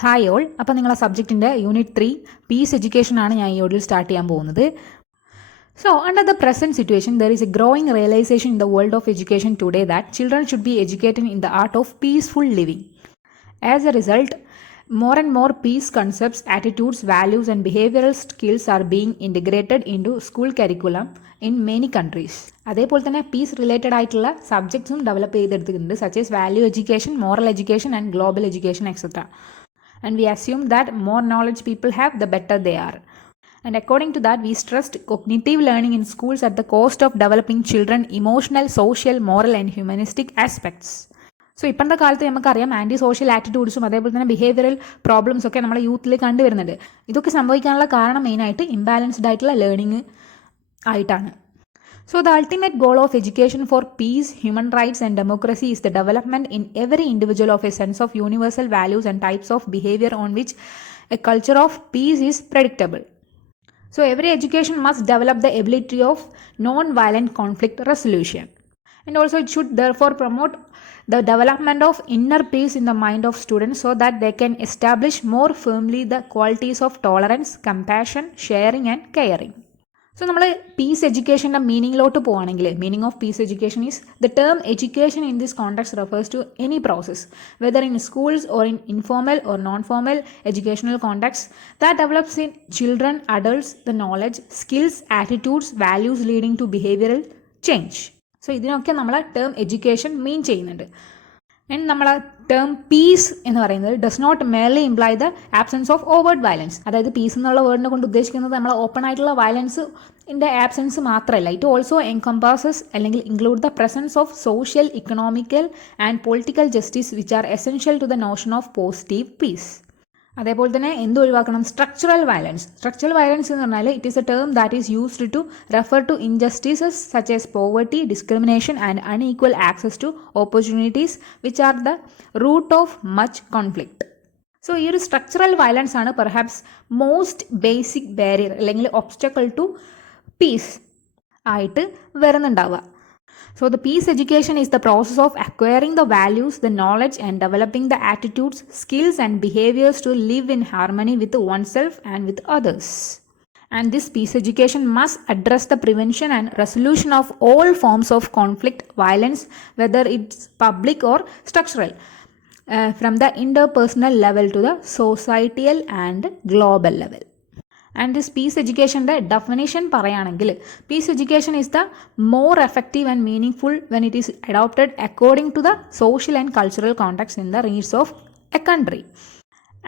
Hi all. അപ്പോൾ നിങ്ങളെ സബ്ജക്റ്റിൻ്റെ യൂണിറ്റ് 3 പീസ് എഡ്യൂക്കേഷനാണ് ഞാൻ ഈ യോഡിൽ സ്റ്റാർട്ട് ചെയ്യാൻ പോകുന്നത്. So, under the present situation, there is a growing realization in the world of education today that children should be educated in the art of peaceful living. As a result, more and more peace concepts, attitudes, values, and behavioral skills are being integrated into school curriculum in many countries. അതേപോലെ തന്നെ piece related ആയിട്ടുള്ള സബ്ജക്ട്സും ഡെവലപ്പ് ചെയ്തെടുത്തിട്ടുണ്ട്, such as value education, moral education, and global education, etcetera. And we assume that more knowledge people have, the better they are. And according to that, we stressed cognitive learning in schools at the cost of developing children emotional, social, moral, and humanistic aspects. So ഇപ്പോഴത്തെ കാലത്ത് നമുക്കറിയാം anti social ആറ്റിറ്റ്യൂഡ്സും അതേപോലെ തന്നെ behavioural problems ഒക്കെ നമ്മുടെ യൂത്തിൽ കണ്ടുവരുന്നുണ്ട്. ഇതൊക്കെ സംഭവിക്കാനുള്ള കാരണം മെയിനായിട്ട് ഇംബാലൻസ്ഡ് ആയിട്ടുള്ള ലേണിംഗ് ആയിട്ടാണ്. So the ultimate goal of education for peace, human rights, and democracy is the development in every individual of a sense of universal values and types of behavior on which a culture of peace is predictable. So every education must develop the ability of non-violent conflict resolution. And also it should therefore promote the development of inner peace in the mind of students so that they can establish more firmly the qualities of tolerance, compassion, sharing, and caring. So നമ്മൾ peace എഡ്യൂക്കേഷൻ്റെ മീനിങ്ങിലോട്ട് പോവുകയാണെങ്കിൽ meaning of peace education is the term education in this context refers to any process whether in schools or in informal or non formal educational context that develops in children adults the knowledge skills attitudes values leading to behavioural change. So ഇതിനൊക്കെ നമ്മൾ term education മീൻ ചെയ്യുന്നുണ്ട്. ആൻഡ് നമ്മളെ term peace എന്ന് പറയുന്നത് does not merely imply the absence of overt violence. അതായത് peace എന്നുള്ള വേർഡിനെ കൊണ്ട് ഉദ്ദേശിക്കുന്നത് നമ്മൾ ഓപ്പൺ ആയിട്ടുള്ള വയലൻസിൻ്റെ ആബ്സെൻസ് മാത്രമല്ല. ഇറ്റ് ഓൾസോ എൻകംപാസസ് അല്ലെങ്കിൽ include the presence of social, economical and political justice which are essential to the notion of positive peace. അതേപോലെ തന്നെ എന്ത് ഒഴിവാക്കണം? Structural violence. സ്ട്രക്ചറൽ വയലൻസ് എന്ന് പറഞ്ഞാൽ it is a term that is used to refer to injustices such as poverty, discrimination and unequal access to opportunities which are the root of much conflict. So ഈ ഒരു structural violence ആണ് perhaps most basic barrier അല്ലെങ്കിൽ obstacle to peace ആയിട്ട് വരുന്നുണ്ടാവുക. So the peace education is the process of acquiring the values, the knowledge, and developing the attitudes, skills, and behaviors to live in harmony with oneself and with others. And this peace education must address the prevention and resolution of all forms of conflict, violence, whether it's public or structural, from the interpersonal level to the societal and global level. And this peace എഡ്യൂക്കേഷൻ്റെ definition പറയുകയാണെങ്കിൽ peace education is the more effective and meaningful when it is adopted according to the social and cultural context in the needs of a country.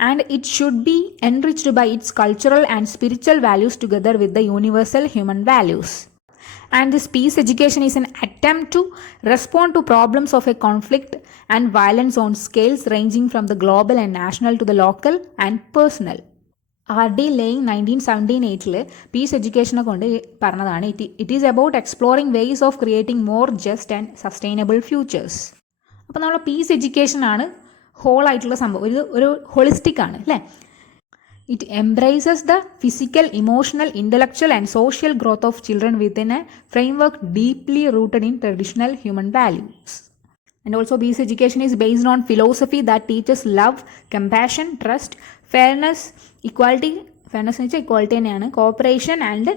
And it should be enriched by its cultural and spiritual values together with the universal human values. And this peace education is an attempt to respond to problems of a conflict and violence on scales ranging from the global and national to the local and personal. R.D. Laing 1978 peace എഡ്യൂക്കേഷനെ കൊണ്ട് പറഞ്ഞതാണ് it is about exploring ways of creating more just and sustainable futures. അപ്പോൾ നമ്മൾ പീസ് എഡ്യൂക്കേഷനാണ് ഹോൾ ആയിട്ടുള്ള സംഭവം, ഒരു holistic ആണ് അല്ലേ. It embraces the physical, emotional, intellectual and social growth of children within a framework deeply rooted in traditional human values. And also peace education is based on philosophy that teaches love, compassion, trust, fairness, equality, fairness എന്ന് വെച്ചാൽ equality തന്നെയാണ്, cooperation and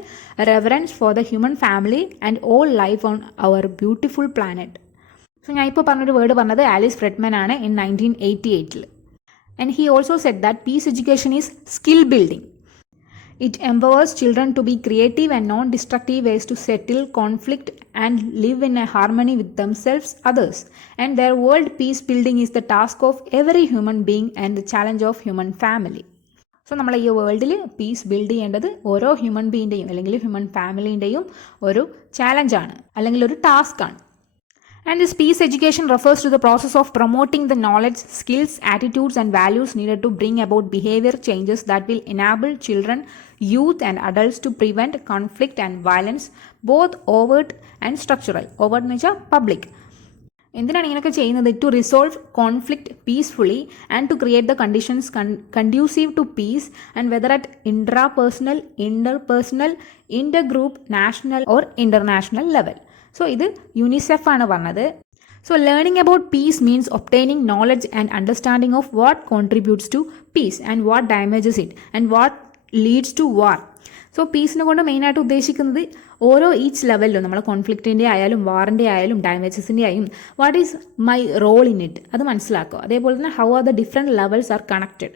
reverence for the human family and all life on our beautiful planet. So ഞാൻ ഇപ്പോൾ പറഞ്ഞൊരു word പറഞ്ഞത് Alice Friedman ആണ് in 1988. And he also said that peace education is skill building. It empowers children to be creative and non-destructive ways to settle conflict and live in a harmony with themselves, others, and their world. Peace building is the task of every human being and the challenge of human family. So നമ്മൾ ഈ വേൾഡിൽ piece build ചെയ്യേണ്ടത് ഓരോ ഹ്യൂമൻ ബീയിൻ്റെയും അല്ലെങ്കിൽ ഹ്യൂമൻ ഫാമിലീൻ്റെയും ഒരു ചാലഞ്ചാണ് അല്ലെങ്കിൽ ഒരു ടാസ്ക്കാണ്. And this peace education refers to the process of promoting the knowledge, skills, attitudes, and values needed to bring about behavior changes that will enable children, youth, and adults to prevent conflict and violence, both overt and structural. Overt എന്ന് വെച്ചാൽ പബ്ലിക്. എന്തിനാണ് ഇങ്ങനെയൊക്കെ ചെയ്യുന്നത്? To resolve conflict peacefully and to create the conditions conducive to peace and whether at intrapersonal, interpersonal, intergroup, national or international level. So ഇത് UNICEF ആണ് പറഞ്ഞത്. So learning about peace means obtaining knowledge and understanding of what contributes to peace and what damages it and what leads to war. So പീസിനെ കൊണ്ട് മെയിനായിട്ട് ഉദ്ദേശിക്കുന്നത് ഓരോ ഈച്ച് ലെവലിലും നമ്മൾ കോൺഫ്ലിക്റ്റിൻ്റെ ആയാലും വാറിൻ്റെ ആയാലും ഡാമേജസിൻ്റെ ആയും what is my role in it അത് മനസ്സിലാക്കുക. അതേപോലെ തന്നെ how are the different levels are connected,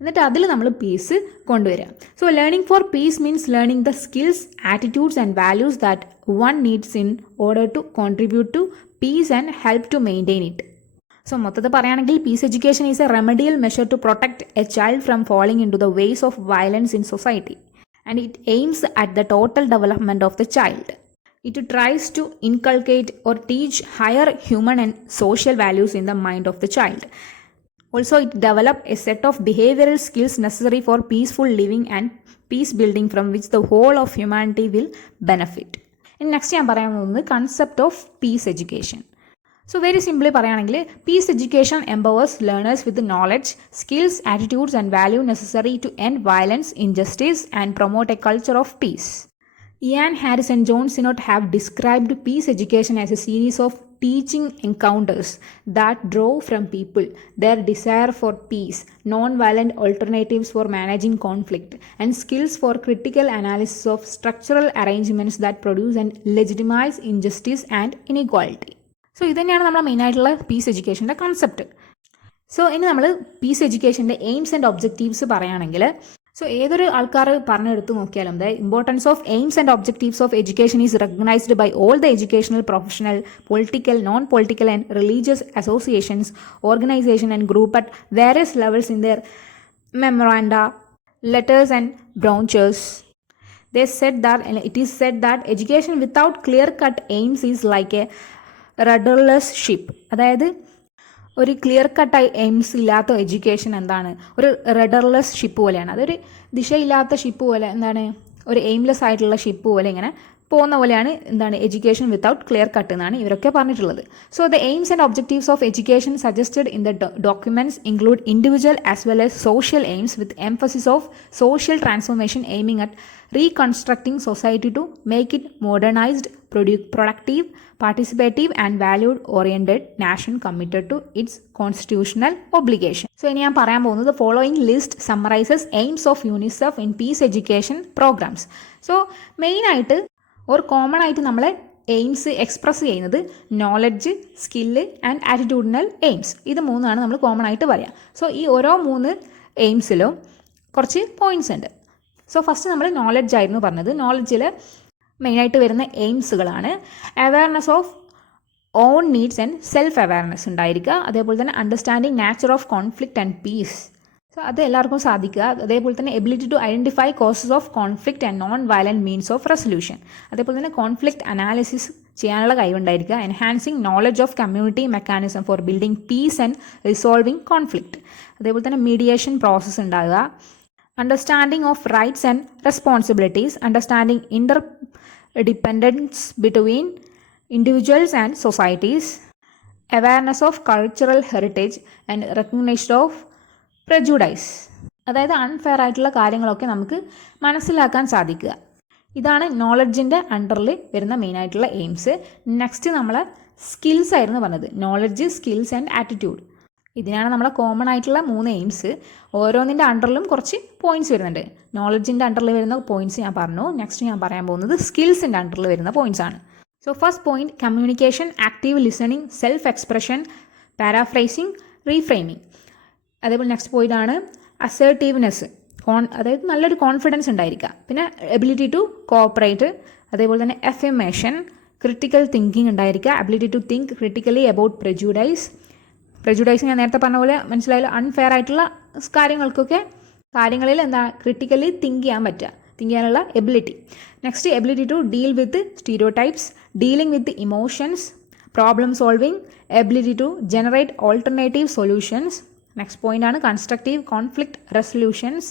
എന്നിട്ട് അതിൽ നമ്മൾ പീസ് കൊണ്ടുവരാം. So learning for peace means learning the skills, attitudes and values that one needs in order to contribute to peace and help to maintain it. So മൊത്തത്തിൽ പറയുകയാണെങ്കിൽ peace education is a remedial measure to protect a child from falling into the ways of violence in society, and it aims at the total development of the child. It tries to inculcate or teach higher human and social values in the mind of the child. Also, it develops a set of behavioral skills necessary for peaceful living and peace building from which the whole of humanity will benefit. And next ഞാൻ പറയാൻ പോകുന്നത് concept of peace education. So very simply പറയുകയാണെങ്കിൽ peace education empowers learners with the knowledge, skills, attitudes and value necessary to end violence, injustice and promote a culture of peace. Ian Harris and John Sinnott have described peace education as a series of teaching encounters that draw from people their desire for peace, non-violent alternatives for managing conflict, and skills for critical analysis of structural arrangements that produce and legitimize injustice and inequality. So ഇത് തന്നെയാണ് നമ്മുടെ മെയിനായിട്ടുള്ള പീസ് എഡ്യൂക്കേഷൻ്റെ concept. So ഇനി നമ്മൾ peace എഡ്യൂക്കേഷൻ്റെ aims and objectives പറയുകയാണെങ്കിൽ so ഏതൊരു ആൾക്കാർ പറഞ്ഞെടുത്ത് നോക്കിയാലും the importance of aims and objectives of education is recognised by all the educational, professional, political, non political and religious associations, organisation and group at various levels in their memoranda, letters and brochures. It is said that education without clear-cut aims is like a rudderless ship. അതായത് ഒരു ക്ലിയർ കട്ടായി എയിംസ് ഇല്ലാത്ത എഡ്യൂക്കേഷൻ എന്താണ്, ഒരു റഡർലെസ് ഷിപ്പ് പോലെയാണ്. അതൊരു ദിശയില്ലാത്ത ഷിപ്പ് പോലെ, എന്താണ് ഒരു എയിംലെസ് ആയിട്ടുള്ള ഷിപ്പ് പോലെ ഇങ്ങനെ പോകുന്ന പോലെയാണ് എന്താണ് എഡ്യൂക്കേഷൻ വിത്തൗട്ട് ക്ലിയർ കട്ട് എന്നാണ് ഇവരൊക്കെ പറഞ്ഞിട്ടുള്ളത്. So the aims and objectives of education suggested in the documents include individual as well as social aims with emphasis of social transformation aiming at reconstructing society to make it modernized, productive, participative and valued oriented nation committed to its constitutional obligation. So ഇനി ഞാൻ പറയാൻ പോകുന്നത് following list summarizes aims of UNICEF in peace education programs. So മെയിനായിട്ട് ഒരു common ആയിട്ട് നമ്മളെ aims express ചെയ്യുന്നത് knowledge, skill and attitudinal aims. ഇത് മൂന്നാണ് നമ്മൾ കോമൺ ആയിട്ട് പറയുക. സോ ഈ ഓരോ 3 എയിംസിലും കുറച്ച് പോയിന്റ്സ് ഉണ്ട്. സോ ഫസ്റ്റ് നമ്മൾ നോളജ് ആയിരുന്നു പറഞ്ഞത്. നോളജിൽ മെയിനായിട്ട് വരുന്ന എയിംസുകളാണ് awareness of own needs and self awareness ഉണ്ടായിരിക്കുക. അതേപോലെ തന്നെ understanding nature of conflict and peace. So അത് എല്ലാവർക്കും സാധിക്കുക. അതേപോലെ തന്നെ ability to identify causes of conflict and non violent means of resolution. അതേപോലെ തന്നെ കോൺഫ്ലിക്റ്റ് അനാലിസിസ് ചെയ്യാനുള്ള കഴിവുണ്ടായിരിക്കുക. Enhancing knowledge of community mechanism for building peace and resolving conflict. അതേപോലെ തന്നെ മീഡിയേഷൻ പ്രോസസ്സ് ഉണ്ടാകുക. Understanding of rights and responsibilities, understanding interdependence between individuals and societies, awareness of cultural heritage and recognition of prejudice. അതായത് അൺഫെയർ ആയിട്ടുള്ള കാര്യങ്ങളൊക്കെ നമുക്ക് മനസ്സിലാക്കാൻ സാധിക്കുക. ഇതാണ് നോളജിൻ്റെ അണ്ടറിൽ വരുന്ന മെയിനായിട്ടുള്ള എയിംസ്. നെക്സ്റ്റ് നമ്മൾ സ്കിൽസ് ആയിരുന്നു പറഞ്ഞത്. Knowledge, skills and attitude. ഇതിനാണ് നമ്മളെ കോമൺ ആയിട്ടുള്ള 3 എയിംസ്. ഓരോന്നിൻ്റെ അണ്ടറിലും കുറച്ച് പോയിന്റ്സ് വരുന്നുണ്ട്. നോളജിൻ്റെ അണ്ടറിൽ വരുന്ന പോയിന്റ്സ് ഞാൻ പറഞ്ഞു. നെക്സ്റ്റ് ഞാൻ പറയാൻ പോകുന്നത് സ്കിൽസിൻ്റെ അണ്ടറിൽ വരുന്ന പോയിന്റ്സ് ആണ്. So first point communication, active listening, self expression, paraphrasing, reframing. അതേപോലെ നെക്സ്റ്റ് പോയിന്റ് ആണ് അസേർട്ടീവ്നെസ്, അതായത് നല്ലൊരു കോൺഫിഡൻസ് ഉണ്ടായിരിക്കുക. പിന്നെ എബിലിറ്റി ടു കോഓപ്പറേറ്റ്, അതേപോലെ തന്നെ എഫർമേഷൻ, ക്രിട്ടിക്കൽ തിങ്കിങ് ഉണ്ടായിരിക്കുക, ability to think critically about prejudice. ഞാൻ നേരത്തെ പറഞ്ഞ പോലെ മനസ്സിലായാലും അൺഫെയർ ആയിട്ടുള്ള കാര്യങ്ങളിൽ എന്താണ് ക്രിട്ടിക്കലി തിങ്ക് ചെയ്യാൻ പറ്റുക, തിങ്ക് ചെയ്യാനുള്ള ability. Next ability to deal with stereotypes, dealing with emotions, problem solving, ability to generate alternative solutions. Next point ആണ് കൺസ്ട്രക്റ്റീവ് കോൺഫ്ലിക്റ്റ് റെസൊല്യൂഷൻസ്,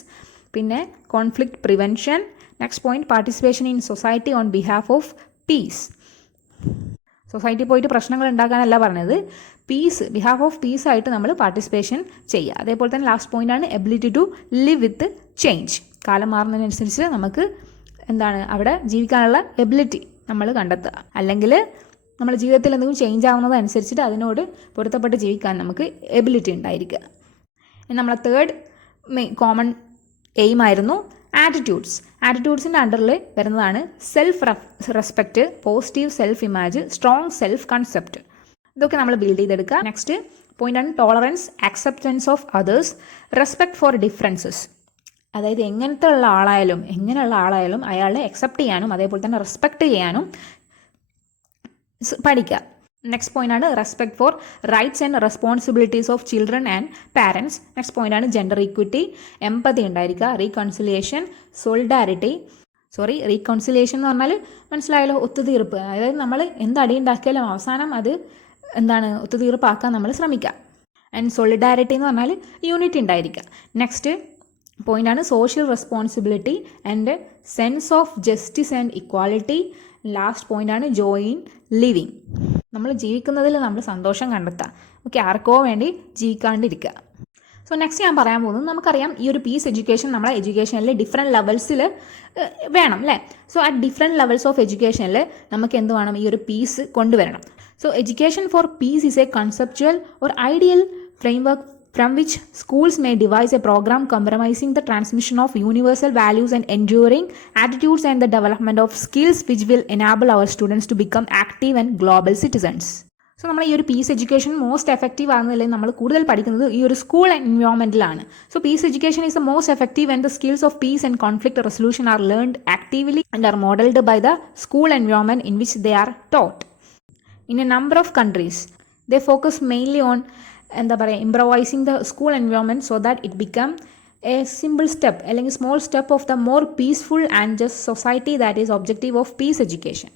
പിന്നെ conflict prevention. Next point participation in society on behalf of peace. Society പോയിട്ട് പ്രശ്നങ്ങൾ ഉണ്ടാക്കാനല്ല പറഞ്ഞത്, behalf of piece ആയിട്ട് നമ്മൾ പാർട്ടിസിപ്പേഷൻ ചെയ്യുക. അതേപോലെ തന്നെ ലാസ്റ്റ് പോയിന്റ് ആണ് ability to live with change. കാലം മാറുന്നതിനനുസരിച്ച് നമുക്ക് എന്താണ് അവിടെ ജീവിക്കാനുള്ള എബിലിറ്റി നമ്മൾ കണ്ടെത്തുക. അല്ലെങ്കിൽ നമ്മൾ ജീവിതത്തിൽ എന്തെങ്കിലും ചേഞ്ച് ആവുന്നതനുസരിച്ചിട്ട് അതിനോട് പൊരുത്തപ്പെട്ട് ജീവിക്കാൻ നമുക്ക് എബിലിറ്റി ഉണ്ടായിരിക്കുക. നമ്മളെ തേർഡ് കോമൺ എയിം ആയിരുന്നു ആറ്റിറ്റ്യൂഡ്സ്. ആറ്റിറ്റ്യൂഡ്സിൻ്റെ അണ്ടറിൽ വരുന്നതാണ് self respect, positive self image, strong self concept. ഇതൊക്കെ നമ്മൾ ബിൽഡ് ചെയ്തെടുക്കുക. നെക്സ്റ്റ് പോയിൻ്റാണ് tolerance, acceptance of others, respect for differences. അതായത് എങ്ങനെയുള്ള ആളായാലും അയാളെ അക്സെപ്റ്റ് ചെയ്യാനും അതേപോലെ തന്നെ റെസ്പെക്റ്റ് ചെയ്യാനും പഠിക്കുക. നെക്സ്റ്റ് പോയിൻ്റാണ് respect for rights and responsibilities of children and parents. Next പോയിൻ്റാണ് ജെൻഡർ ഈക്വിറ്റി, എംപതി ഉണ്ടായിരിക്കുക, റീകൺസിലിയേഷൻ, റീകൺസിലിയേഷൻ എന്ന് പറഞ്ഞാൽ മനസ്സിലായാലോ, ഒത്തുതീർപ്പ്. അതായത് നമ്മൾ എന്ത് അടി ഉണ്ടാക്കിയാലും അവസാനം അത് ഒത്തുതീർപ്പാക്കാൻ നമ്മൾ ശ്രമിക്കുക. ആൻഡ് സോളിഡാരിറ്റി എന്ന് പറഞ്ഞാൽ യൂണിറ്റി ഉണ്ടായിരിക്കുക. നെക്സ്റ്റ് പോയിൻ്റാണ് social responsibility and sense of justice and equality. Last പോയിൻ്റാണ് ജോയ് ഇൻ ലിവിങ്. നമ്മൾ ജീവിക്കുന്നതിൽ നമ്മൾ സന്തോഷം കണ്ടെത്തുക. ഓക്കെ, ആർക്കോ വേണ്ടി ജീവിക്കാണ്ടിരിക്കുക. സോ നെക്സ്റ്റ് ഞാൻ പറയാൻ പോകുന്നത്, നമുക്കറിയാം ഈ ഒരു പീസ് എഡ്യൂക്കേഷൻ നമ്മളെ എഡ്യൂക്കേഷനിൽ ഡിഫറെൻറ്റ് ലെവൽസിൽ വേണം അല്ലേ. സോ ആ ഡിഫറെൻറ്റ് ലെവൽസ് ഓഫ് എഡ്യൂക്കേഷനിൽ നമുക്ക് എന്ത് വേണം, ഈ ഒരു പീസ് കൊണ്ടുവരണം. So education for peace is a conceptual or ideal framework from which schools may devise a program compromising the transmission of universal values and enduring attitudes and the development of skills which will enable our students to become active and global citizens. So നമ്മൾ ഈ ഒരു peace education most effective ആകുന്നതിൽ നമ്മൾ കൂടുതൽ പഠിക്കുന്നത് ഈ ഒരു school എൻവയോൺമെൻറ്റിലാണ്. So peace education is the most effective and the skills of peace and conflict resolution are learned actively and are modelled by the school environment in which they are taught. In a number of countries, they focus mainly on improvising the school environment so that it become a simple step, a small step of the more peaceful and just society that is objective of peace education.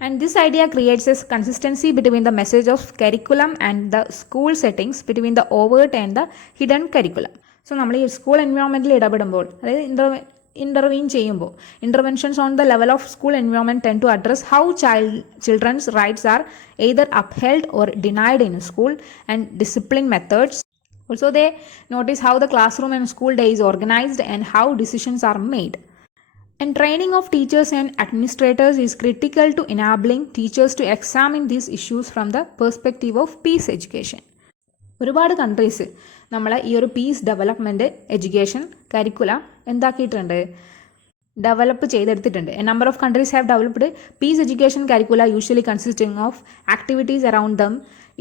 And this idea creates a consistency between the message of curriculum and the school settings, between the overt and the hidden curriculum. So നമ്മൾ ഈ സ്കൂൾ എൻവയോൺമെൻറ്റിൽ ഇടപെടുമ്പോൾ, അതായത് intervene ചെയ്യുമ്പോൾ, interventions on the level of school environment tend to address how children's rights are either upheld or denied in school and discipline methods. Also they notice how the classroom and school day is organized and how decisions are made. And training of teachers and administrators is critical to enabling teachers to examine these issues from the perspective of peace education. ഒരുപാട് countries നമ്മളെ ഈ ഒരു peace development education curriculum എന്താക്കിയിട്ടുണ്ട്, develop ചെയ്തെടുത്തിട്ടുണ്ട്. A number of countries have developed peace education curricula usually consisting of activities around them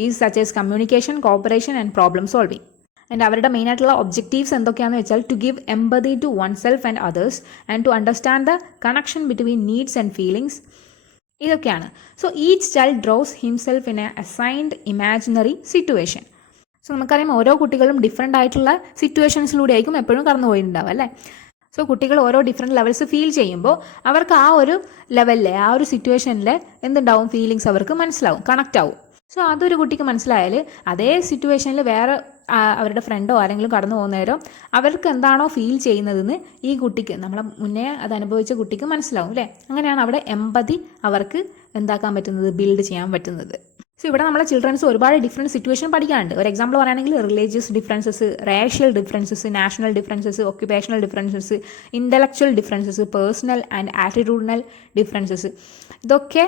is such as communication, cooperation and problem solving. And അവരുടെ മെയിനായിട്ടുള്ള ഒബ്ജക്റ്റീവ്സ് എന്തൊക്കെയാണെന്ന് വെച്ചാൽ to give empathy to oneself and others and to understand the connection between needs and feelings. ഇതൊക്കെയാണ്. So each child draws himself in a assigned imaginary situation. So നമുക്കറിയാം ഓരോ കുട്ടികളും ഡിഫറെൻ്റ് ആയിട്ടുള്ള സിറ്റുവേഷൻസിലൂടെ ആയിരിക്കും എപ്പോഴും കടന്നു പോയിട്ടുണ്ടാവും അല്ലേ. സോ കുട്ടികൾ ഓരോ ഡിഫറെൻറ്റ് ലെവൽസ് ഫീൽ ചെയ്യുമ്പോൾ അവർക്ക് ആ ഒരു ലെവലിൽ ആ ഒരു സിറ്റുവേഷനിൽ എന്തുണ്ടാവും, ഫീലിങ്സ് അവർക്ക് മനസ്സിലാവും, കണക്റ്റ് ആവും. സോ അതൊരു കുട്ടിക്ക് മനസ്സിലായാൽ അതേ സിറ്റുവേഷനിൽ വേറെ അവരുടെ ഫ്രണ്ടോ ആരെങ്കിലും കടന്നു പോകുന്നവരോ അവർക്ക് എന്താണോ ഫീൽ ചെയ്യുന്നതെന്ന് ഈ കുട്ടിക്ക്, നമ്മളെ മുന്നേ അത് അനുഭവിച്ച കുട്ടിക്ക് മനസ്സിലാവും അല്ലേ. അങ്ങനെയാണ് അവിടെ എംപതി അവർക്ക് എന്താക്കാൻ പറ്റുന്നത്, ബിൽഡ് ചെയ്യാൻ പറ്റുന്നത്. സോ ഇവിടെ നമ്മളെ ചിൽഡ്രൻസ് ഒരുപാട് ഡിഫറെൻറ്റ് സിറ്റുവേഷൻ പഠിക്കാനുണ്ട്. ഒരു എക്സാമ്പിൾ പറയുകയാണെങ്കിൽ religious differences, racial differences, national differences, occupational differences, intellectual differences, personal and attitudinal differences. ഇതൊക്കെ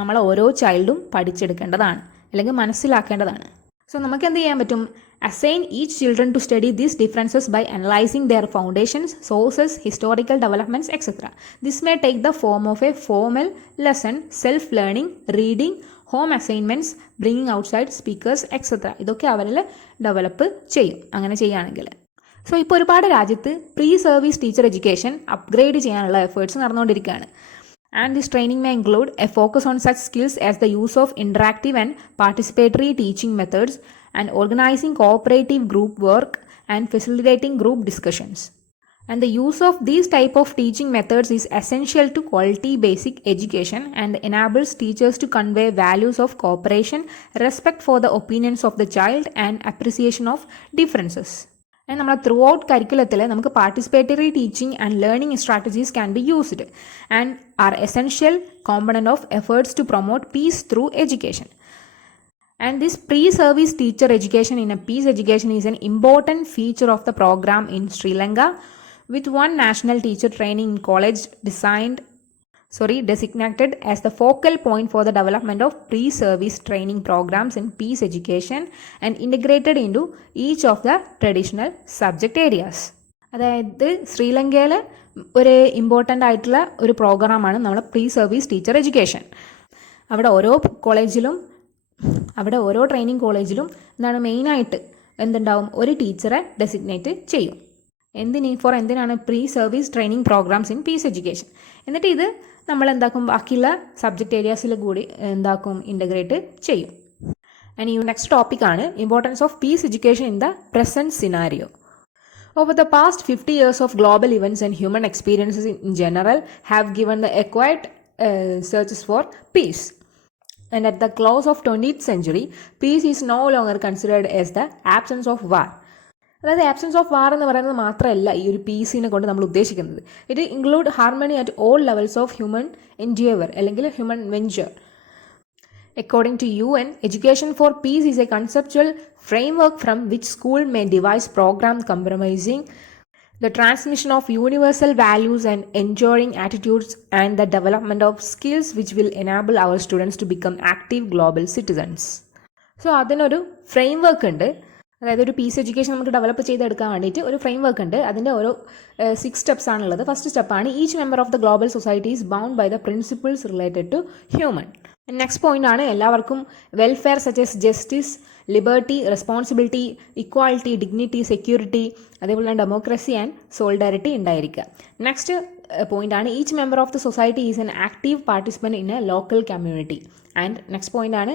നമ്മൾ ഓരോ ചൈൽഡും പഠിച്ചെടുക്കേണ്ടതാണ് അല്ലെങ്കിൽ മനസ്സിലാക്കേണ്ടതാണ്. സോ നമുക്ക് എന്ത് ചെയ്യാൻ പറ്റും, assign each children to study these differences by analyzing their foundations, sources, historical developments, etc. This may take the form of a formal lesson, self-learning, reading, home assignments, bringing outside speakers, etc. ഇതൊക്കെ അവരിൽ ഡെവലപ്പ് ചെയ്യും അങ്ങനെ ചെയ്യുകയാണെങ്കിൽ. സോ ഇപ്പോൾ ഒരുപാട് രാജ്യത്ത് pre service teacher education upgrade ചെയ്യാനുള്ള എഫേർട്സ് നടന്നുകൊണ്ടിരിക്കുകയാണ്. And this training may include a focus on such skills as the use of interactive and participatory teaching methods and organizing cooperative group work and facilitating group discussions. And the use of these type of teaching methods is essential to quality basic education and enables teachers to convey values of cooperation, respect for the opinions of the child and appreciation of differences. And നമ്മൾ through കരിക്കുലത്തിൽ നമുക്ക് participatory teaching and learning strategies can be used and are essential component of efforts to promote peace through education. And this pre-service teacher education in a peace education is an important feature of the program in Sri Lanka, with one national teacher training college designed designated as the focal point for the development of pre-service training programs in peace education and integrated into each of the traditional subject areas. അതായത് ശ്രീലങ്കയിൽ ഒരു ഇമ്പോർട്ടൻ്റ് ആയിട്ടുള്ള ഒരു പ്രോഗ്രാമാണ് നമ്മുടെ pre service teacher education. അവിടെ ഓരോ ട്രെയിനിങ് കോളേജിലും എന്താണ് മെയിനായിട്ട് എന്തുണ്ടാവും, ഒരു ടീച്ചറെ ഡെസിഗ്നേറ്റ് ചെയ്യും. എന്തിനാണ് pre service training programmes in peace education. എന്നിട്ട് ഇത് നമ്മൾ എന്താക്കും, ബാക്കിയുള്ള സബ്ജക്റ്റ് ഏരിയാസിൽ കൂടി ഇൻ്റഗ്രേറ്റ് ചെയ്യും. ആൻഡ് ഈ നെക്സ്റ്റ് ടോപ്പിക്കാണ് importance of peace education in the present scenario. Over the past 50 years of global events and human experiences in general have given the acquired searches for peace. And at the close of 20th century, peace is no longer considered as the absence of war. അതായത് absence of war എന്ന് പറയുന്നത് മാത്രമല്ല ഈ ഒരു പീസിനെ കൊണ്ട് നമ്മൾ ഉദ്ദേശിക്കുന്നത്. It include harmony at all levels of human endeavour അല്ലെങ്കിൽ human venture. According to UN, education for peace is a conceptual framework from which school may devise programs compromising the transmission of universal values and enduring attitudes and the development of skills which will enable our students to become active global citizens. So, അതിനൊരു ഫ്രെയിംവർക്ക് ഉണ്ട്. അതായത് ഒരു peace education നമുക്ക് ഡെവലപ്പ് ചെയ്തെടുക്കാൻ വേണ്ടിയിട്ട് ഒരു ഫ്രെയിംവർക്ക് ഉണ്ട്. അതിൻ്റെ ഓരോ 6 സ്റ്റെപ്സ് ആണുള്ളത്. ഫസ്റ്റ് സ്റ്റെപ്പാണ് each member of the global society is bound by the principles related to human. Next point ആണ് എല്ലാവർക്കും welfare such as justice, liberty, responsibility, equality, dignity, security, അതേപോലെ തന്നെ ഡെമോക്രസി ആൻഡ് സോളിഡാരിറ്റി ഉണ്ടായിരിക്കുക. നെക്സ്റ്റ് പോയിന്റ് ആണ് each member of the society is an active participant in a local community. And next point ആണ്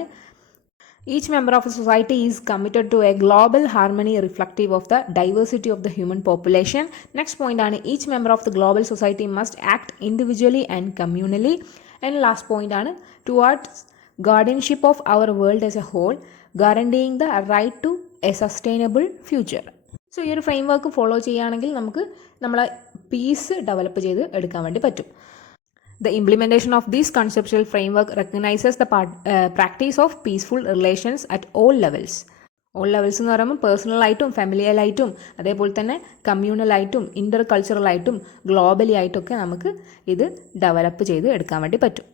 each member of a society is committed to a global harmony reflective of the diversity of the human population. Next point ആണ് each member of the global society must act individually and communally. And last point ആണ് towards guardianship of our world as a whole, guaranteeing the right to a sustainable future. So ഈ ഒരു framework follow ചെയ്യുകയാണെങ്കിൽ നമുക്ക് നമ്മളെ piece develop ചെയ്ത് എടുക്കാൻ വേണ്ടി പറ്റും. The implementation of this conceptual framework recognizes the practice of peaceful relations at all levels. All levels എന്ന് പറയുമ്പോൾ പേഴ്സണലായിട്ടും ഫാമിലിയലായിട്ടും അതേപോലെ തന്നെ കമ്മ്യൂണലായിട്ടും ഇൻ്റർ കൾച്ചറലായിട്ടും ഗ്ലോബലി ആയിട്ടൊക്കെ നമുക്ക് ഇത് ഡെവലപ്പ് ചെയ്ത് എടുക്കാൻ വേണ്ടി പറ്റും.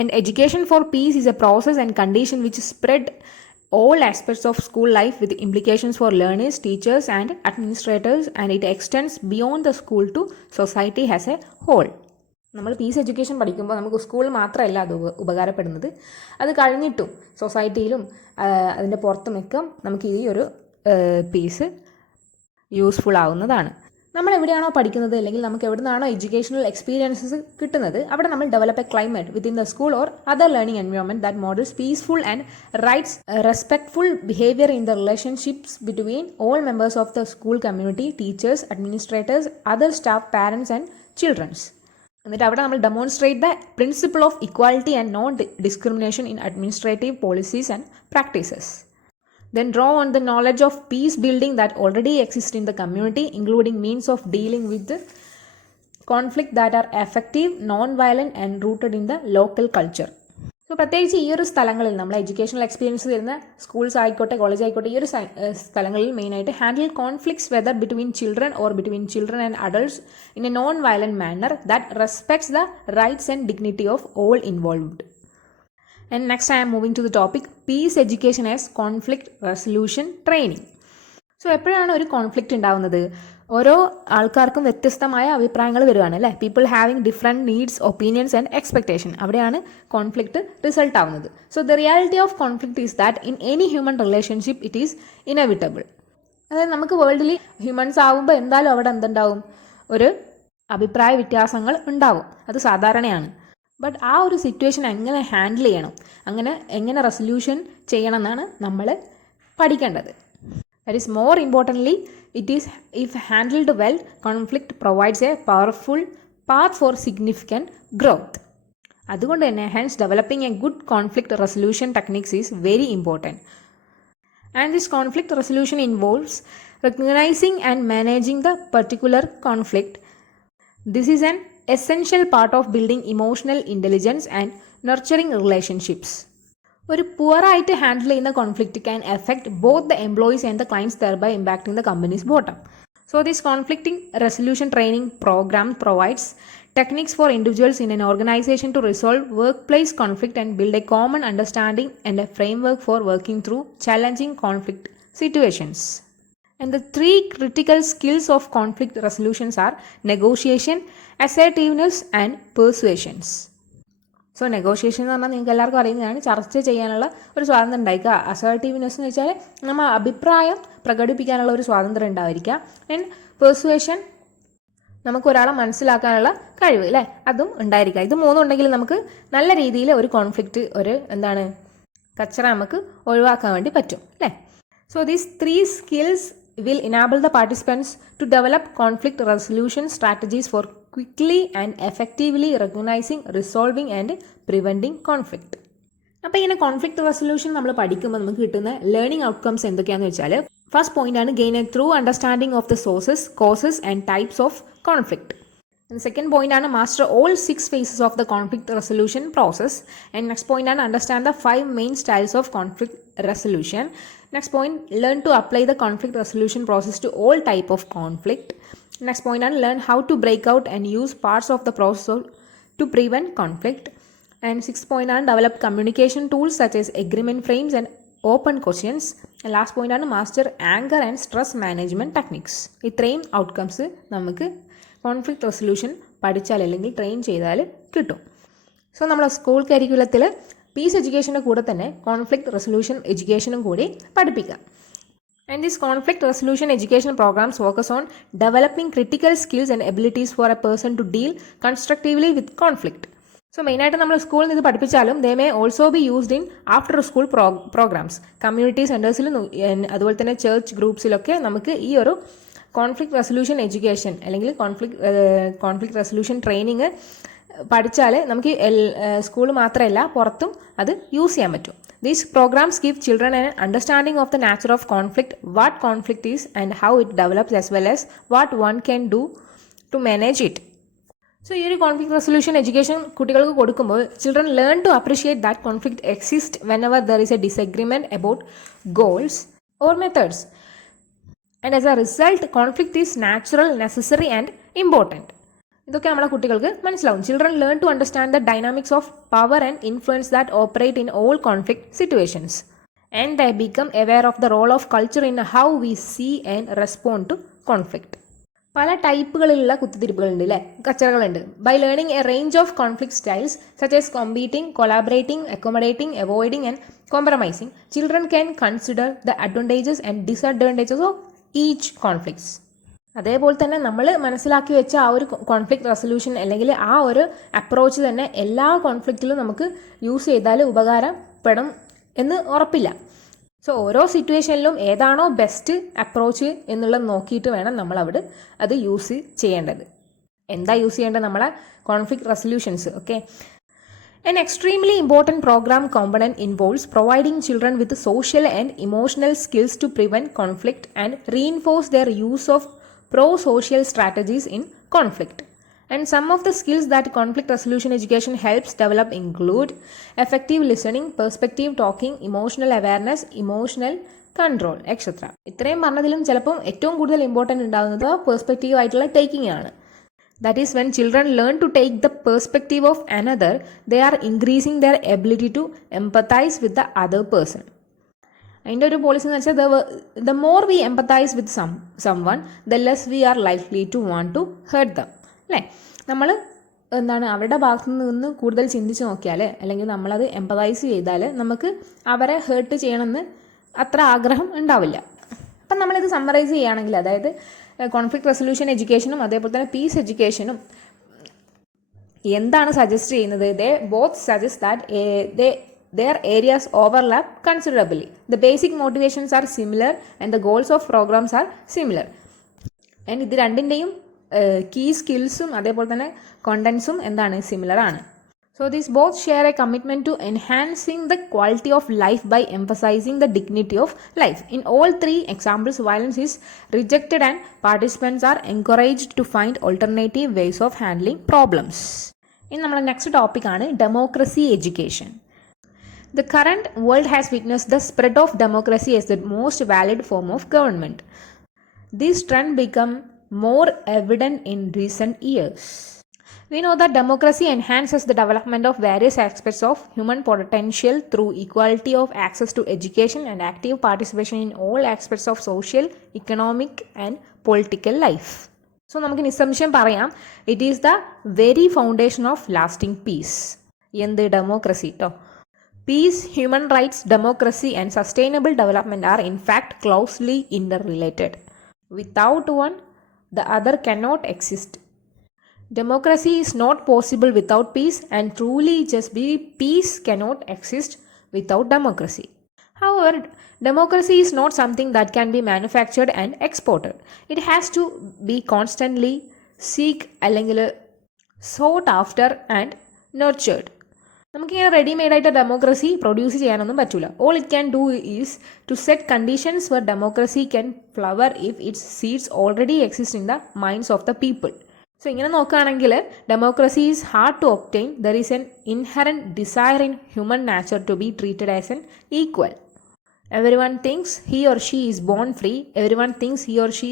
And education for peace is a process and condition which spread all aspects of school life with implications for learners, teachers and administrators, and it extends beyond the school to society as a whole. നമ്മൾ piece education പഠിക്കുമ്പോൾ നമുക്ക് സ്കൂളിൽ മാത്രമല്ല അത് ഉപകാരപ്പെടുന്നത്, അത് കഴിഞ്ഞിട്ടും സൊസൈറ്റിയിലും അതിൻ്റെ പുറത്തുമൊക്കെ നമുക്ക് ഈ ഒരു പീസ് യൂസ്ഫുൾ ആവുന്നതാണ്. നമ്മൾ എവിടെയാണോ പഠിക്കുന്നത് അല്ലെങ്കിൽ നമുക്ക് എവിടെ നിന്നാണോ എഡ്യൂക്കേഷണൽ എക്സ്പീരിയൻസസ് കിട്ടുന്നത് അവിടെ നമ്മൾ develop A climate within the school or other learning environment that models peaceful and rights respectful behaviour in the relationships between all members of the school community, teachers, administrators, other staff, parents and children's. എന്നിട്ട് അവിടെ നമ്മൾ demonstrate the principle of equality and non discrimination in administrative policies and practices. Then draw on the knowledge of peace building that already exists in the community, including means of dealing with the conflict that are effective, non-violent and rooted in the local culture. So പ്രത്യേകിച്ച് ഈ ഒരു സ്ഥലങ്ങളിൽ നമ്മൾ educational experience വരുന്ന സ്കൂൾസ് ആയിക്കോട്ടെ കോളേജ് ആയിക്കോട്ടെ ഈ ഒരു സ്ഥലങ്ങളിൽ മെയിനായിട്ട് handle conflicts whether between children or between children and adults in A non violent manor that respects the rights and dignity of all involved. And next I am moving to the topic peace education as conflict resolution training. So എപ്പോഴാണ് ഒരു കോൺഫ്ലിക്റ്റ് ഉണ്ടാവുന്നത്? ഓരോ ആൾക്കാർക്കും വ്യത്യസ്തമായ അഭിപ്രായങ്ങൾ വരുവാണ് അല്ലേ. People having different needs, opinions and expectation. അവിടെയാണ് കോൺഫ്ലിക്റ്റ് റിസൾട്ട് ആവുന്നത്. So the reality of conflict is that in any human relationship it is inevitable. അതായത് നമുക്ക് വേൾഡിൽ ഹ്യൂമൻസ് ആവുമ്പോൾ എന്തായാലും അവിടെ എന്തുണ്ടാവും, ഒരു അഭിപ്രായ വ്യത്യാസങ്ങൾ ഉണ്ടാവും, അത് സാധാരണയാണ്. ബട്ട് ആ ഒരു സിറ്റുവേഷൻ എങ്ങനെ ഹാൻഡിൽ ചെയ്യണം, എങ്ങനെ റെസൊല്യൂഷൻ ചെയ്യണം എന്നാണ് നമ്മൾ പഠിക്കേണ്ടത്. That is more importantly it is if handled well conflict provides A powerful path for significant growth. അതുകൊണ്ട് തന്നെ hence developing A good conflict resolution techniques is very important. And this conflict resolution involves recognizing and managing the particular conflict. This is an essential part of building emotional intelligence and nurturing relationships. ഒരു പുവറായിട്ട് handle ചെയ്യുന്ന conflict can affect both the employees and the clients thereby impacting the companies bottom. So this conflict resolution training program provides techniques for individuals in an organization to resolve workplace conflict and build a common understanding and a framework for working through challenging conflict situations. And the three critical skills of conflict resolutions are negotiation, assertiveness and persuasions. So negotiation എന്ന് പറഞ്ഞാൽ നിങ്ങൾക്ക് എല്ലാവർക്കും അറിയുന്നതാണ്, ചർച്ച ചെയ്യാനുള്ള ഒരു സ്വാതന്ത്ര്യം ഉണ്ടായിരിക്കുക. അസേർട്ടീവ്നെസ് എന്ന് വെച്ചാൽ നമ്മൾ അഭിപ്രായം പ്രകടിപ്പിക്കാനുള്ള ഒരു സ്വാതന്ത്ര്യം ഉണ്ടായിരിക്കുക. ആൻഡ് പെർസുവേഷൻ നമുക്ക് ഒരാളെ മനസ്സിലാക്കാനുള്ള കഴിവ്, അല്ലേ, അതും ഉണ്ടായിരിക്കുക. ഇത് മൂന്നും ഉണ്ടെങ്കിൽ നമുക്ക് നല്ല രീതിയിൽ ഒരു കോൺഫ്ലിക്റ്റ്, ഒരു കച്ചറ നമുക്ക് ഒഴിവാക്കാൻ വേണ്ടി പറ്റും, അല്ലേ. So these three skills will enable the participants to develop conflict resolution strategies for quickly and effectively recognizing, resolving and preventing conflict. അപ്പോൾ ഇങ്ങനെ കോൺഫ്ലിക്റ്റ് റെസൊല്യൂഷൻ നമ്മൾ പഠിക്കുമ്പോൾ നമുക്ക് കിട്ടുന്ന ലേണിംഗ് ഔട്ട്കംസ് എന്തൊക്കെയാണെന്ന് വെച്ചാൽ, ഫസ്റ്റ് പോയിന്റ് ആണ് gain A through understanding of the sources, causes and types of conflict. And second point ആണ് master all 6 phases of the conflict resolution process. And next point ആണ് understand the 5 main styles of conflict resolution. Next point, learn to apply the conflict resolution process to all type of conflict. Next point ആണ് learn how to break out and use parts of the process to prevent conflict. And sixth point ആണ് develop communication tools such as agreement frames and open questions. And last point ആണ് master anger and stress management techniques. ഇത്രയും ഔട്ട്കംസ് നമുക്ക് conflict resolution പഠിച്ചാൽ അല്ലെങ്കിൽ ട്രെയിൻ ചെയ്താൽ കിട്ടും. സോ നമ്മൾ സ്കൂൾ കരിക്കുലത്തിൽ പീസ് എഡ്യൂക്കേഷൻ്റെ കൂടെ തന്നെ കോൺഫ്ലിക്റ്റ് റെസൊല്യൂഷൻ എഡ്യൂക്കേഷനും കൂടി പഠിപ്പിക്കാം. And this conflict resolution education programmes focus on developing critical skills and abilities for a person to deal constructively with conflict. So മെയിനായിട്ട് നമ്മൾ സ്കൂളിൽ നിന്ന് ഇത് പഠിപ്പിച്ചാലും they may also be used in after school programmes. Community സെൻറ്റേഴ്സിലും അതുപോലെ തന്നെ church ഗ്രൂപ്പ്സിലൊക്കെ നമുക്ക് ഈ ഒരു കോൺഫ്ലിക്റ്റ് റെസൊല്യൂഷൻ എഡ്യൂക്കേഷൻ അല്ലെങ്കിൽ കോൺഫ്ലിക്റ്റ് റെസൊല്യൂഷൻ ട്രെയിനിങ് പഠിച്ചാൽ നമുക്ക് സ്കൂൾ മാത്രമല്ല പുറത്തും അത് യൂസ് ചെയ്യാൻ പറ്റും. These programmes give children an understanding of the nature of conflict, what conflict is and how it develops as well as what one can do to manage it. So ഈ ഒരു conflict resolution education കുട്ടികൾക്ക് കൊടുക്കുമ്പോൾ children learn to appreciate that conflict exist whenever there is a disagreement about goals or methods. And as a result conflict is natural, necessary and important. ഇതൊക്കെ നമ്മളെ കുട്ടികൾക്ക് മനസ്സിലാവും. Children learn to understand the dynamics of power and influence that operate in all conflict situations. And they become aware of the role of culture in how we see and respond to conflict. പല ടൈപ്പുകളിലുള്ള കുത്തിത്തിരിപ്പുകളുണ്ട്, അല്ലേ, കച്ചറകളുണ്ട്. By learning a range of conflict styles such as competing, collaborating, accommodating, avoiding and compromising, children can consider the advantages and disadvantages of each conflicts. അതേപോലെ തന്നെ നമ്മൾ മനസ്സിലാക്കി വെച്ച ആ ഒരു കോൺഫ്ലിക്റ്റ് റെസൊല്യൂഷൻ അല്ലെങ്കിൽ ആ ഒരു അപ്രോച്ച് തന്നെ എല്ലാ കോൺഫ്ലിക്റ്റിലും നമുക്ക് യൂസ് ചെയ്താൽ ഉപകാരപ്പെടും എന്ന് ഉറപ്പില്ല. സോ ഓരോ സിറ്റുവേഷനിലും ഏതാണോ ബെസ്റ്റ് അപ്രോച്ച് എന്നുള്ളത് നോക്കിയിട്ട് വേണം നമ്മൾ അവിടെ അത് യൂസ് ചെയ്യേണ്ടത്. എന്താ യൂസ് ചെയ്യേണ്ടത്? നമ്മളെ conflict resolutions. Okay. An extremely important program component involves providing children with social and emotional skills to prevent conflict and reinforce their use of pro-social strategies in conflict. And some of the skills that conflict resolution education helps develop include effective listening, perspective talking, emotional awareness, emotional control, etc. ഇത്രയും പറഞ്ഞതിലും ചിലപ്പം ഏറ്റവും കൂടുതൽ ഇമ്പോർട്ടൻ്റ് ഉണ്ടാകുന്നത് പെർസ്പെക്റ്റീവ് ആയിട്ടുള്ള ടേക്കിംഗ് ആണ്. That is, when children learn to take the perspective of another, they are increasing their ability to empathize with the other person. അതിൻ്റെ ഒരു പോളിസി എന്ന് വെച്ചാൽ the more we empathize with someone, the less we are likely to want to hurt them. അല്ലേ? നമ്മൾ അവരുടെ ഭാഗത്തു നിന്ന് കൂടുതൽ ചിന്തിച്ച് നോക്കിയാൽ അല്ലെങ്കിൽ നമ്മളത് എംപതൈസ് ചെയ്താൽ നമുക്ക് അവരെ ഹേർട്ട് ചെയ്യണമെന്ന് അത്ര ആഗ്രഹം ഉണ്ടാവില്ല. അപ്പം നമ്മളിത് സമ്മറൈസ് ചെയ്യുകയാണെങ്കിൽ, അതായത് കോൺഫ്ലിക്റ്റ് റെസൊല്യൂഷൻ എഡ്യൂക്കേഷനും അതേപോലെ തന്നെ പീസ് എഡ്യൂക്കേഷനും എന്താണ് സജസ്റ്റ് ചെയ്യുന്നത്? ദേ both suggest that their areas overlap considerably. The basic motivations are similar and the goals of programs are similar. And ഇത് രണ്ടിൻ്റെയും കീ സ്കിൽസും അതേപോലെ തന്നെ കോണ്ടൻസും എന്താണ്? സിമിലർ ആണ്. So these both share a commitment to enhancing the quality of life by emphasizing the dignity of life. In all three examples, violence is rejected and participants are encouraged to find alternative ways of handling problems. ഇനി നമ്മുടെ next topic ആണ് democracy education. The current world has witnessed the spread of democracy as the most valid form of government. This trend became more evident in recent years. We know that democracy enhances the development of various aspects of human potential through equality of access to education and active participation in all aspects of social, economic and political life. So നമുക്ക് നിസ്സംശയം പറയാം, it is the very foundation of lasting peace. എന്ത് democracy കേട്ടോ. Peace, human rights, democracy and sustainable development are in fact closely interrelated. Without one, the other cannot exist. Democracy is not possible without peace, and truly just be peace cannot exist without democracy. However, democracy is not something that can be manufactured and exported. It has to be constantly sought after and nurtured. നമുക്കിങ്ങനെ റെഡിമെയ്ഡായിട്ട് democracy produce ചെയ്യാനൊന്നും പറ്റില്ല. All it can do is to set conditions where democracy can flower if its seeds already exist in the minds of the people. So ഇങ്ങനെ നോക്കുകയാണെങ്കിൽ democracy is hard to obtain. There is an inherent desire in human nature to be treated as an equal. Everyone thinks he or she is born free. Everyone thinks he or she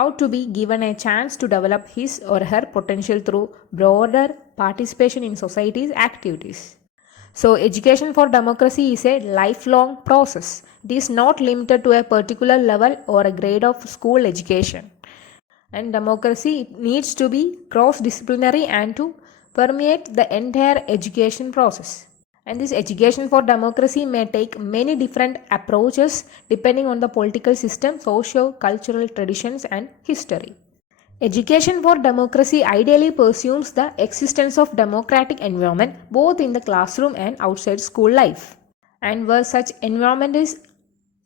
ought to be given a chance to develop his or her potential through broader participation in society's activities. So, education for democracy is a lifelong process. It is not limited to a particular level or a grade of school education. And democracy needs to be cross-disciplinary and to permeate the entire education process. And this education for democracy may take many different approaches depending on the political system, socio-cultural traditions and history. Education for democracy ideally pursues the existence of democratic environment both in the classroom and outside school life. And where such environment is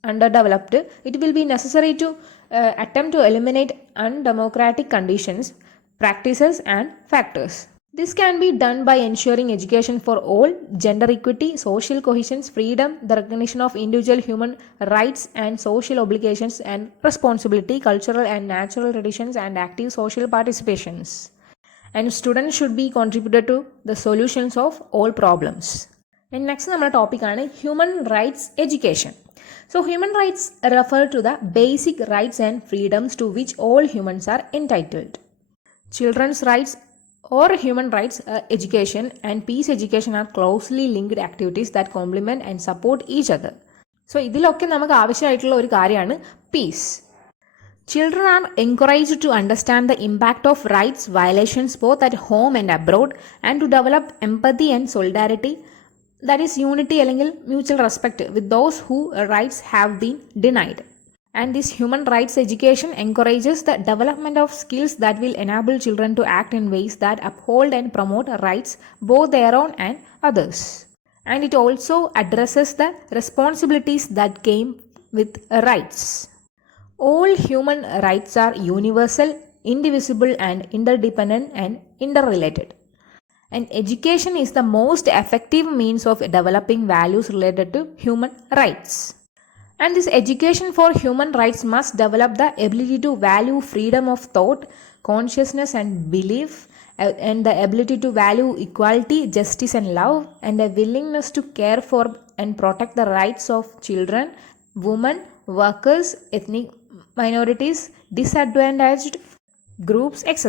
underdeveloped, it will be necessary to attempt to eliminate undemocratic conditions, practices and factors. This can be done by ensuring education for all, gender equity, social cohesion, freedom, the recognition of individual human rights and social obligations and responsibility, cultural and natural traditions and active social participations. And students should be contributed to the solutions of all problems. And next നമ്മുടെ ടോപ്പിക്കാണ് human rights education. So human rights refer to the basic rights and freedoms to which all humans are entitled. Children's rights or human rights education and peace education are closely linked activities that complement and support each other. So ഇതിലൊക്കെ നമുക്ക് ആവശ്യമായിട്ടുള്ള ഒരു കാര്യമാണ് peace. Children are encouraged to understand the impact of rights violations both at home and abroad and to develop empathy and solidarity, that is unity അല്ലെങ്കിൽ mutual respect with those whose rights have been denied. And this human rights education encourages the development of skills that will enable children to act in ways that uphold and promote rights, both their own and others. And it also addresses the responsibilities that came with rights. All human rights are universal, indivisible, and interdependent and interrelated. And education is the most effective means of developing values related to human rights. And this education for human rights must develop the ability to value freedom of thought, consciousness and belief, and the ability to value equality, justice and love, and a willingness to care for and protect the rights of children, women, workers, ethnic minorities, disadvantaged groups, etc.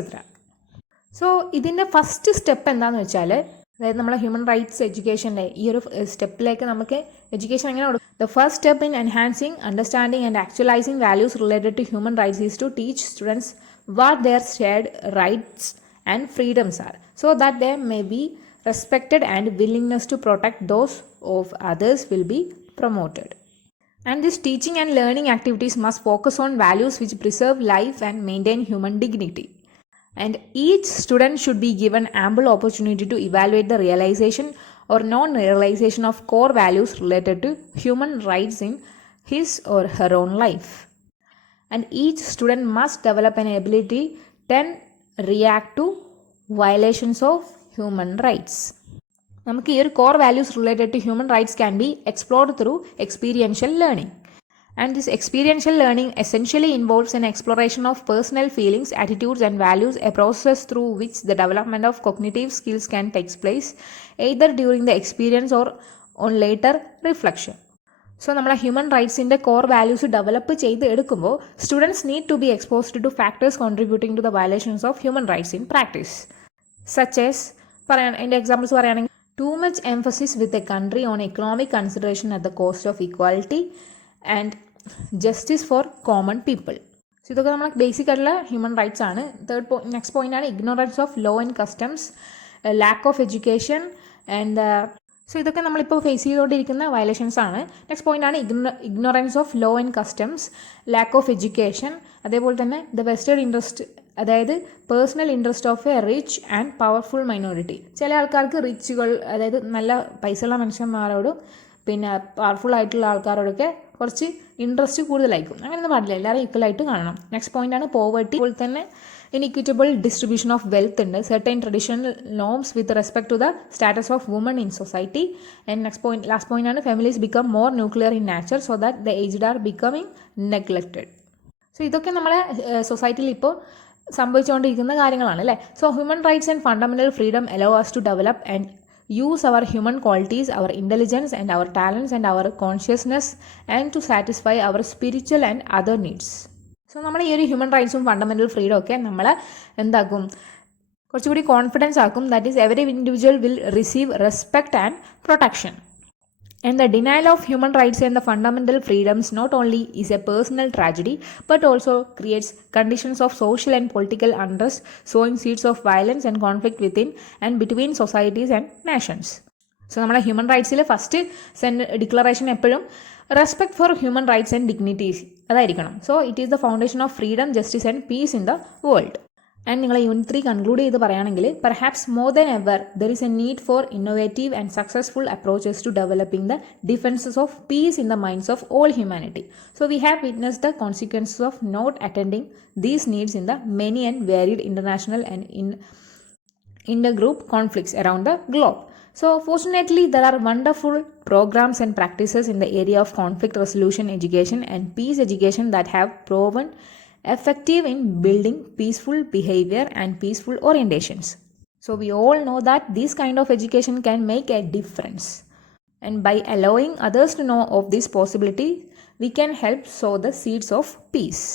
So, ഇതിൻ്റെ first step എന്താണെന്ന് വെച്ചാൽ, അതായത് നമ്മളെ human rights എഡ്യൂക്കേഷൻ്റെ ഈ ഒരു സ്റ്റെപ്പിലേക്ക് നമുക്ക് എഡ്യൂക്കേഷൻ എങ്ങനെ കൊടുക്കും? The first step in enhancing, understanding and actualizing values related to human rights is to teach students what their shared rights and freedoms are, so that they may be respected and willingness to protect those of others will be promoted. And this teaching and learning activities must focus on values which preserve life and maintain human dignity. And each student should be given ample opportunity to evaluate the realization or non-realization of core values related to human rights in his or her own life. And each student must develop an ability to react to violations of human rights. നമുക്ക് ഈ ഒരു core values related to human rights can be explored through experiential learning. And this experiential learning essentially involves an exploration of personal feelings, attitudes and values, a process through which the development of cognitive skills can take place either during the experience or on later reflection. So നമ്മളെ human റൈറ്റ്സിൻ്റെ core values develop ചെയ്ത് എടുക്കുമ്പോൾ students need to be exposed to factors contributing to the violations of human rights in practice. Such as എൻ്റെ examples പറയുകയാണെങ്കിൽ too much emphasis with a country on economic consideration at the cost of equality and justice for common people. So ഇതൊക്കെ നമ്മൾ ബേസിക് ആയിട്ടുള്ള human rights ആണ്. Next point ആണ് ignorance of law and customs, lack of education and so ഇതൊക്കെ നമ്മളിപ്പോൾ ഫേസ് ചെയ്തുകൊണ്ടിരിക്കുന്ന വയലേഷൻസ് ആണ്. Next point ആണ് ignorance of law and customs, lack of education, അതേപോലെ തന്നെ ദ വെസ്റ്റേഡ് ഇൻട്രസ്റ്റ്, അതായത് personal interest of A rich and powerful minority. ചില ആൾക്കാർക്ക് റിച്ചുകൾ, അതായത് നല്ല പൈസയുള്ള മനുഷ്യന്മാരോടും പിന്നെ പവർഫുൾ ആയിട്ടുള്ള ആൾക്കാരോടൊക്കെ കുറച്ച് ഇൻട്രസ്റ്റ് കൂടുതലായിരിക്കും. അങ്ങനെയൊന്നും പാടില്ല, എല്ലാവരും ഈക്വലായിട്ട് കാണണം. നെക്സ്റ്റ് പോയിന്റ് ആണ് പോവർട്ടി. അതുപോലെ തന്നെ ഇൻഇക്വിറ്റബിൾ ഡിസ്ട്രിബ്യൂഷൻ ഓഫ് വെൽത്ത് ഉണ്ട്, certain traditional norms with respect to the status of woman in society. And last point ആണ് families become more nuclear in nature so that the aged are becoming neglected. So ഇതൊക്കെ നമ്മളെ സൊസൈറ്റിയിൽ ഇപ്പോൾ സംഭവിച്ചുകൊണ്ടിരിക്കുന്ന കാര്യങ്ങളാണ് അല്ലേ. So human rights and fundamental freedom allow us to develop and use our human qualities, our intelligence and our talents and our consciousness and to satisfy our spiritual and other needs. So നമ്മൾ ഈ ഒരു ഹ്യൂമൻ റൈറ്റ്സും fundamental freedom ഒക്കെ നമ്മൾ എന്താക്കും, കുറച്ചുകൂടി കോൺഫിഡൻസ് ആക്കും. That is every individual will receive respect and protection. And the denial of human rights and the fundamental freedoms not only is a personal tragedy but also creates conditions of social and political unrest, sowing seeds of violence and conflict within and between societies and nations. So നമ്മളെ human റൈറ്റ്സിൽ first declaration എപ്പോഴും respect for human rights and dignities അതായിരിക്കണം. So it is the foundation of freedom, justice and peace in the world. And നിങ്ങൾ unit 3 conclude ചെയ്ത് പറയുകയാണെങ്കിൽ perhaps more than ever there is a need for innovative and successful approaches to developing the defences of peace in the minds of all humanity. So we have witnessed the consequences of not attending these needs in the many and varied international and intergroup conflicts around the globe. So fortunately there are wonderful programs and practices in the area of conflict resolution education and peace education that have proven effective in building peaceful behavior and peaceful orientations. So we all know that this kind of education can make a difference, and by allowing others to know of this possibility we can help sow the seeds of peace.